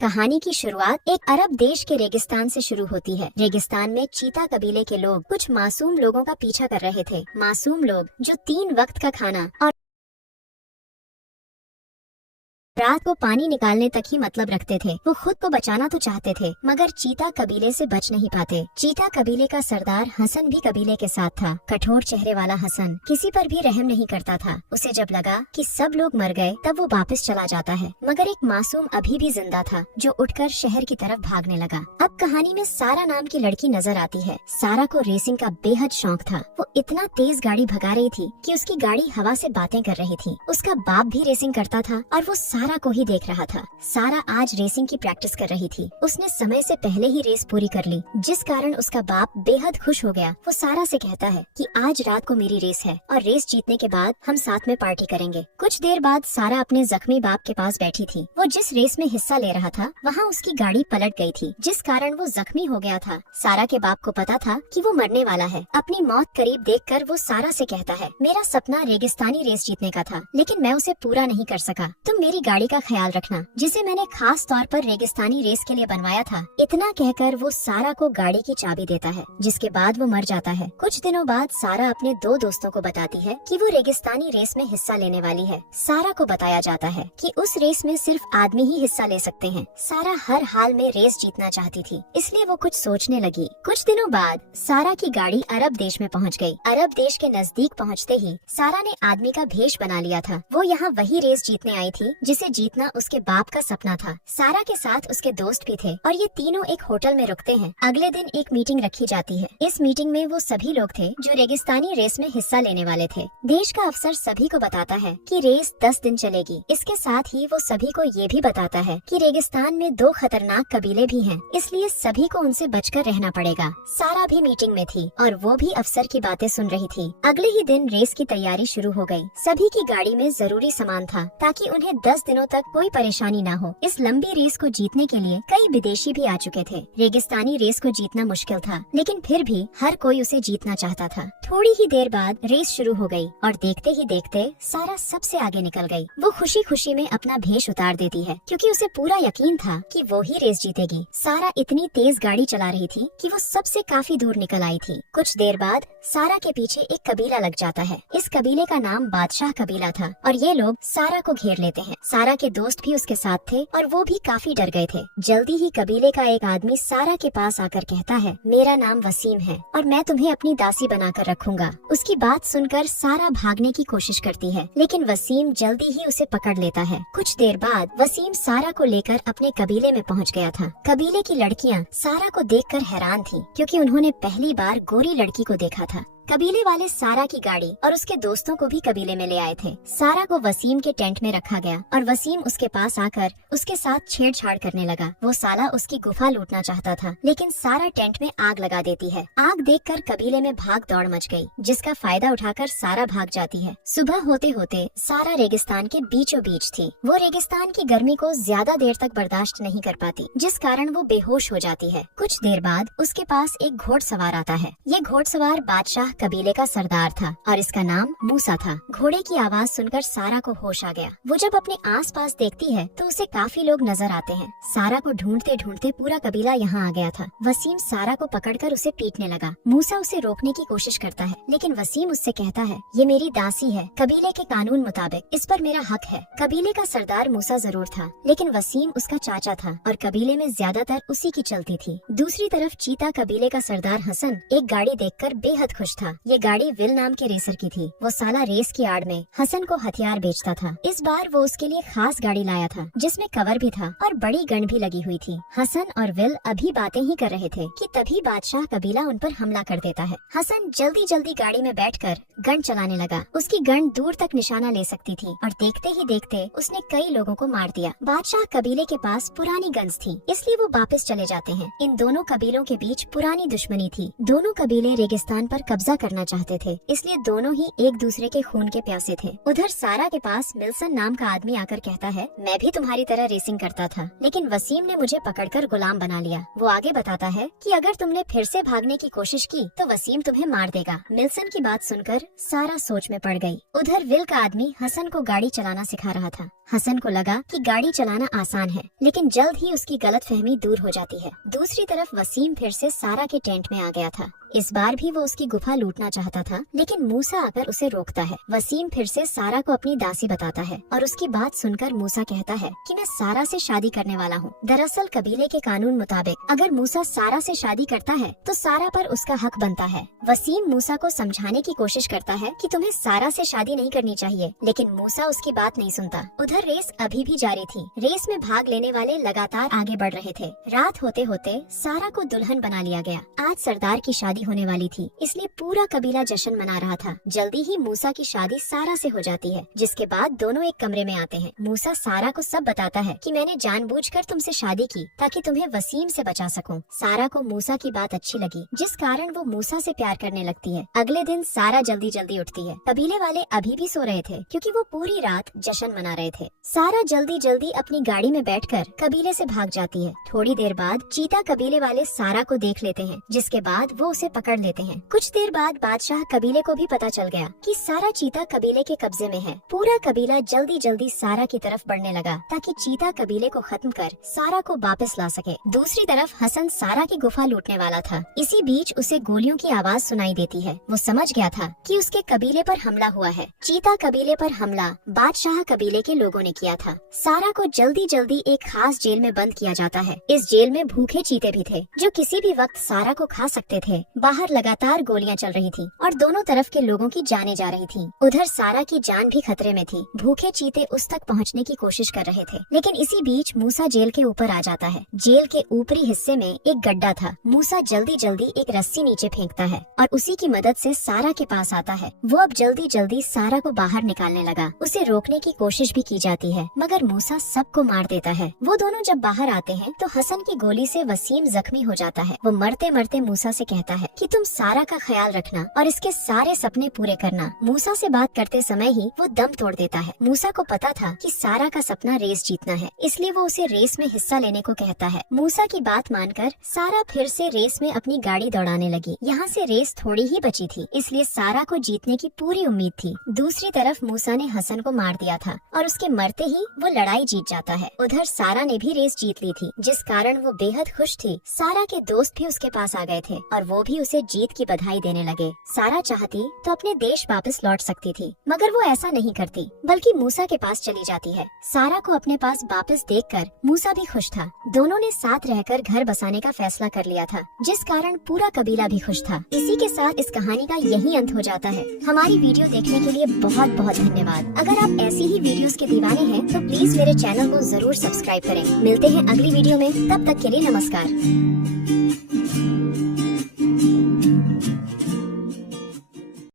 कहानी की शुरुआत एक अरब देश के रेगिस्तान से शुरू होती है। रेगिस्तान में चीता कबीले के लोग कुछ मासूम लोगों का पीछा कर रहे थे। मासूम लोग जो 3 वक्त का खाना और रात को पानी निकालने तक ही मतलब रखते थे। वो खुद को बचाना तो चाहते थे मगर चीता कबीले से बच नहीं पाते। चीता कबीले का सरदार हसन भी कबीले के साथ था। कठोर चेहरे वाला हसन किसी पर भी रहम नहीं करता था। उसे जब लगा कि सब लोग मर गए तब वो वापस चला जाता है, मगर एक मासूम अभी भी जिंदा था जो उठकर शहर की तरफ भागने लगा। अब कहानी में सारा नाम की लड़की नजर आती है। सारा को रेसिंग का बेहद शौक था। वो इतना तेज गाड़ी भगा रही थी कि उसकी गाड़ी हवा से बातें कर रही थी। उसका बाप भी रेसिंग करता था और वो सारा को ही देख रहा था। सारा आज रेसिंग की प्रैक्टिस कर रही थी। उसने समय से पहले ही रेस पूरी कर ली, जिस कारण उसका बाप बेहद खुश हो गया। वो सारा से कहता है कि आज रात को मेरी रेस है और रेस जीतने के बाद हम साथ में पार्टी करेंगे। कुछ देर बाद सारा अपने जख्मी बाप के पास बैठी थी। वो जिस रेस में हिस्सा ले रहा था वहाँ उसकी गाड़ी पलट गई थी, जिस कारण वो जख्मी हो गया था। सारा के बाप को पता था कि वो मरने वाला है। अपनी मौत करीब देखकर वो सारा से कहता है, मेरा सपना रेगिस्तानी रेस जीतने का था, लेकिन मैं उसे पूरा नहीं कर सका। तुम मेरी गाड़ी का ख्याल रखना, जिसे मैंने खास तौर पर रेगिस्तानी रेस के लिए बनवाया था। इतना कहकर वो सारा को गाड़ी की चाबी देता है, जिसके बाद वो मर जाता है। कुछ दिनों बाद सारा अपने 2 दोस्तों को बताती है कि वो रेगिस्तानी रेस में हिस्सा लेने वाली है। सारा को बताया जाता है कि उस रेस में सिर्फ आदमी ही हिस्सा ले सकते हैं। सारा हर हाल में रेस जीतना चाहती थी, इसलिए वो कुछ सोचने लगी। कुछ दिनों बाद सारा की गाड़ी अरब देश में पहुंच गई। अरब देश के नजदीक पहुंचते ही सारा ने आदमी का भेष बना लिया था। वो यहाँ वही रेस जीतने आई थी जिसे जीतना उसके बाप का सपना था। सारा के साथ उसके दोस्त भी थे और ये तीनों एक होटल में रुकते हैं। अगले दिन एक मीटिंग रखी जाती है। इस मीटिंग में वो सभी लोग थे जो रेगिस्तानी रेस में हिस्सा लेने वाले थे। देश का अफसर सभी को बताता है कि रेस 10 दिन चलेगी। इसके साथ ही वो सभी को ये भी बताता है कि रेगिस्तान में 2 खतरनाक कबीले भी हैं, इसलिए सभी को उनसे बचकर रहना पड़ेगा। सारा भी मीटिंग में थी और वो भी अफसर की बातें सुन रही थी। अगले ही दिन रेस की तैयारी शुरू हो गई। सभी की गाड़ी में जरूरी सामान था ताकि उन्हें 10 दिनों तक कोई परेशानी ना हो। इस लंबी रेस को जीतने के लिए कई विदेशी भी आ चुके थे। रेगिस्तानी रेस को जीतना मुश्किल था, लेकिन फिर भी हर कोई उसे जीतना चाहता था। थोड़ी ही देर बाद रेस शुरू हो गई और देखते ही देखते सारा सबसे आगे निकल गई। वो खुशी खुशी में अपना भेष उतार देती है, क्योंकि उसे पूरा यकीन था कि वो ही रेस जीतेगी। सारा इतनी तेज गाड़ी चला रही थी कि वो सबसे काफी दूर निकल आई थी। कुछ देर बाद सारा के पीछे एक कबीला लग जाता है। इस कबीले का नाम बादशाह कबीला था और ये लोग सारा को घेर लेते हैं। सारा के दोस्त भी उसके साथ थे और वो भी काफी डर गए थे। जल्दी ही कबीले का एक आदमी सारा के पास आकर कहता है, मेरा नाम वसीम है और मैं तुम्हें अपनी दासी बनाकर रखूंगा। उसकी बात सुनकर सारा भागने की कोशिश करती है, लेकिन वसीम जल्दी ही उसे पकड़ लेता है। कुछ देर बाद वसीम सारा को लेकर अपने कबीले में पहुंच गया था। कबीले की लड़कियां सारा को देखकर हैरान थी, क्योंकि उन्होंने पहली बार गोरी लड़की को देखा था। कबीले वाले सारा की गाड़ी और उसके दोस्तों को भी कबीले में ले आए थे। सारा को वसीम के टेंट में रखा गया और वसीम उसके पास आकर उसके साथ छेड़छाड़ करने लगा। वो साला उसकी गुफा लूटना चाहता था, लेकिन सारा टेंट में आग लगा देती है। आग देखकर कबीले में भाग दौड़ मच गई, जिसका फायदा उठाकर सारा भाग जाती है। सुबह होते होते सारा रेगिस्तान के बीचों बीच थी। वो रेगिस्तान की गर्मी को ज्यादा देर तक बर्दाश्त नहीं कर पाती, जिस कारण वो बेहोश हो जाती है। कुछ देर बाद उसके पास एक घोड़सवार आता है। ये घोड़सवार बादशाह कबीले का सरदार था और इसका नाम मूसा था। घोड़े की आवाज सुनकर सारा को होश आ गया। वो जब अपने आसपास देखती है तो उसे काफी लोग नजर आते हैं। सारा को ढूंढते ढूंढते पूरा कबीला यहाँ आ गया था। वसीम सारा को पकड़कर उसे पीटने लगा। मूसा उसे रोकने की कोशिश करता है, लेकिन वसीम उससे कहता है, ये मेरी दासी है, कबीले के कानून मुताबिक इस पर मेरा हक है। कबीले का सरदार मूसा जरूर था, लेकिन वसीम उसका चाचा था और कबीले में ज्यादातर उसी की चलती थी। दूसरी तरफ चीता कबीले का सरदार हसन एक गाड़ी देखकर बेहद खुश था। ये गाड़ी विल नाम के रेसर की थी। वो साला रेस की आड़ में हसन को हथियार बेचता था। इस बार वो उसके लिए खास गाड़ी लाया था, जिसमें कवर भी था और बड़ी गन भी लगी हुई थी। हसन और विल अभी बातें ही कर रहे थे कि तभी बादशाह कबीला उन पर हमला कर देता है। हसन जल्दी जल्दी गाड़ी में बैठकर गन चलाने लगा। उसकी गन दूर तक निशाना ले सकती थी और देखते ही देखते उसने कई लोगों को मार दिया। बादशाह कबीले के पास पुरानी गन्स थी, इसलिए वो वापस चले जाते हैं। इन दोनों कबीलों के बीच पुरानी दुश्मनी थी। दोनों कबीले रेगिस्तान पर कब्जा कब्जा करना चाहते थे, इसलिए दोनों ही एक दूसरे के खून के प्यासे थे। उधर सारा के पास मिल्सन नाम का आदमी आकर कहता है, मैं भी तुम्हारी तरह रेसिंग करता था, लेकिन वसीम ने मुझे पकड़कर गुलाम बना लिया। वो आगे बताता है कि अगर तुमने फिर से भागने की कोशिश की तो वसीम तुम्हें मार देगा। मिल्सन की बात सुनकर सारा सोच में पड़ गई। उधर विल का आदमी हसन को गाड़ी चलाना सिखा रहा था। हसन को लगा कि गाड़ी चलाना आसान है, लेकिन जल्द ही उसकी गलतफहमी दूर हो जाती है। दूसरी तरफ वसीम फिर से सारा के टेंट में आ गया था। इस बार भी वो उसकी गुफा लूटना चाहता था, लेकिन मूसा आकर उसे रोकता है। वसीम फिर से सारा को अपनी दासी बताता है और उसकी बात सुनकर मूसा कहता है कि मैं सारा से शादी करने वाला हूँ। दरअसल कबीले के कानून मुताबिक अगर मूसा सारा से शादी करता है तो सारा पर उसका हक बनता है। वसीम मूसा को समझाने की कोशिश करता है कि तुम्हें सारा से शादी नहीं करनी चाहिए, लेकिन मूसा उसकी बात नहीं सुनता। उधर रेस अभी भी जारी थी। रेस में भाग लेने वाले लगातार आगे बढ़ रहे थे। रात होते होते सारा को दुल्हन बना लिया गया। आज सरदार की शादी होने वाली थी, इसलिए पूरा कबीला जश्न मना रहा था। जल्दी ही मूसा की शादी सारा से हो जाती है, जिसके बाद दोनों एक कमरे में आते हैं। मूसा सारा को सब बताता है कि मैंने जानबूझकर तुमसे शादी की ताकि तुम्हें वसीम से बचा सकूं। सारा को मूसा की बात अच्छी लगी, जिस कारण वो मूसा से प्यार करने लगती है। अगले दिन सारा जल्दी जल्दी उठती है। कबीले वाले अभी भी सो रहे थे, क्योंकि वो पूरी रात जश्न मना रहे थे। सारा जल्दी जल्दी अपनी गाड़ी में बैठकर कबीले से भाग जाती है। थोड़ी देर बाद चीता कबीले वाले सारा को देख लेते हैं, जिसके बाद वो उसे पकड़ लेते हैं। कुछ देर बाद बादशाह कबीले को भी पता चल गया कि सारा चीता कबीले के कब्जे में है। पूरा कबीला जल्दी जल्दी सारा की तरफ बढ़ने लगा ताकि चीता कबीले को खत्म कर सारा को वापस ला सके। दूसरी तरफ हसन सारा की गुफा लूटने वाला था। इसी बीच उसे गोलियों की आवाज सुनाई देती है। वो समझ गया था कि उसके कबीले पर हमला हुआ है। चीता कबीले पर हमला बादशाह कबीले के लोगों ने किया था। सारा को जल्दी जल्दी एक खास जेल में बंद किया जाता है। इस जेल में भूखे चीते भी थे, जो किसी भी वक्त सारा को खा सकते थे। बाहर लगातार गोलियां चल रही थी और दोनों तरफ के लोगों की जानें जा रही थी। उधर सारा की जान भी खतरे में थी। भूखे चीते उस तक पहुंचने की कोशिश कर रहे थे, लेकिन इसी बीच मूसा जेल के ऊपर आ जाता है। जेल के ऊपरी हिस्से में एक गड्ढा था। मूसा जल्दी जल्दी एक रस्सी नीचे फेंकता है और उसी की मदद से सारा के पास आता है। वो अब जल्दी जल्दी सारा को बाहर निकालने लगा। उसे रोकने की कोशिश भी की जाती है, मगर मूसा सबको मार देता है। वो दोनों जब बाहर आते हैं तो हसन की गोली से वसीम जख्मी हो जाता है। वो मरते मरते मूसा से कहता है कि तुम सारा का ख्याल रखना और इसके सारे सपने पूरे करना। मूसा से बात करते समय ही वो दम तोड़ देता है। मूसा को पता था कि सारा का सपना रेस जीतना है, इसलिए वो उसे रेस में हिस्सा लेने को कहता है। मूसा की बात मानकर सारा फिर से रेस में अपनी गाड़ी दौड़ाने लगी। यहाँ से रेस थोड़ी ही बची थी, इसलिए सारा को जीतने की पूरी उम्मीद थी। दूसरी तरफ मूसा ने हसन को मार दिया था और उसके मरते ही वो लड़ाई जीत जाता है। उधर सारा ने भी रेस जीत ली थी, जिस कारण वो बेहद खुश थी। सारा के दोस्त भी उसके पास आ गए थे और वो भी उसे जीत की बधाई देने लगे। सारा चाहती तो अपने देश वापस लौट सकती थी, मगर वो ऐसा नहीं करती, बल्कि मूसा के पास चली जाती है। सारा को अपने पास वापस देखकर मूसा भी खुश था। दोनों ने साथ रहकर घर बसाने का फैसला कर लिया था, जिस कारण पूरा कबीला भी खुश था। इसी के साथ इस कहानी का यही अंत हो जाता है। हमारी वीडियो देखने के लिए बहुत बहुत धन्यवाद। अगर आप ऐसी ही वीडियोस के दीवाने हैं तो प्लीज मेरे चैनल को जरूर सब्सक्राइब करें। मिलते हैं अगली वीडियो में, तब तक के लिए नमस्कार।